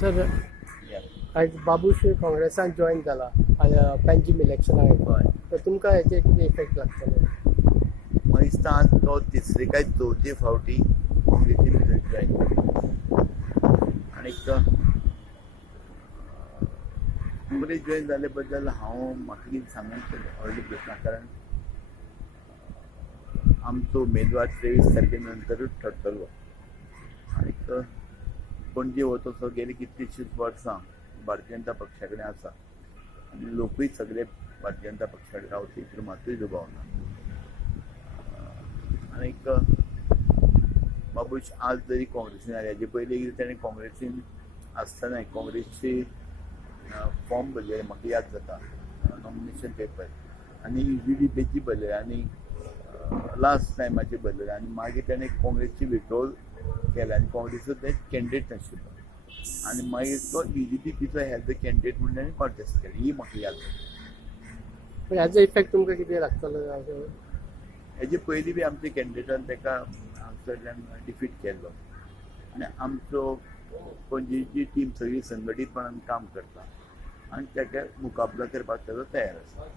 सर या. आज बाबूश्री काँग्रेसान जॉईन जाला पंजीम इलेक्शनाक हय तर तुमकां हेचे कितें इफेक्ट लागतलो? म्हाका दिसता आज तो तिसरी काय चवथी फावटी काँग्रेसी भितर जॉईन जालो. आनीक काँग्रेस जॉईन जाले बद्दल हांव म्हाका कितें सांगूंक व्हडलो प्रश्न कारण आमचो उमेदवार 23 तारखे नंतरूच ठरतलो. आनीक पणजे हो तसो गेली कितलीशींच वर्सां भारतीय जनता पक्षा कडेन आसा आनी लोकूय सगळे भारतीय जनता पक्षा कडेन रावता हातूंत मातूय दुबाव ना. आनीक बाबूश आज जरी काँग्रेसीन आले हेजे पयलीं ताणें काँग्रेसीन आसतना काँग्रेसची फॉर्म भरले म्हाका याद जाता नॉमिनेशन पेपर आनी UGDPची भरले आनी लास्ट टायमाचे भरलेले आनी मागीर ताणें काँग्रेसची विड्रॉल केले आनी काँग्रेसीचो ते कॅन्डिडेट नाशिल्लो आनी मागीर तो UGDPचो हेज अ कॅन्डिडेट म्हणून ताणें कॉन्टेस्ट केले ही म्हाका याद जाता. पूण हेजो इफेक्ट तुमकां कितें लागतलो? हेजे पयलीं बी आमच्या कॅन्डिडेटान ताका हांगसरल्यान डिफीट केल्लो आनी आमचो पणजेची टीम सगळी संघटीतपणान काम करता आनी ताका मुकाबलो करपाक तेजो तयार आसा.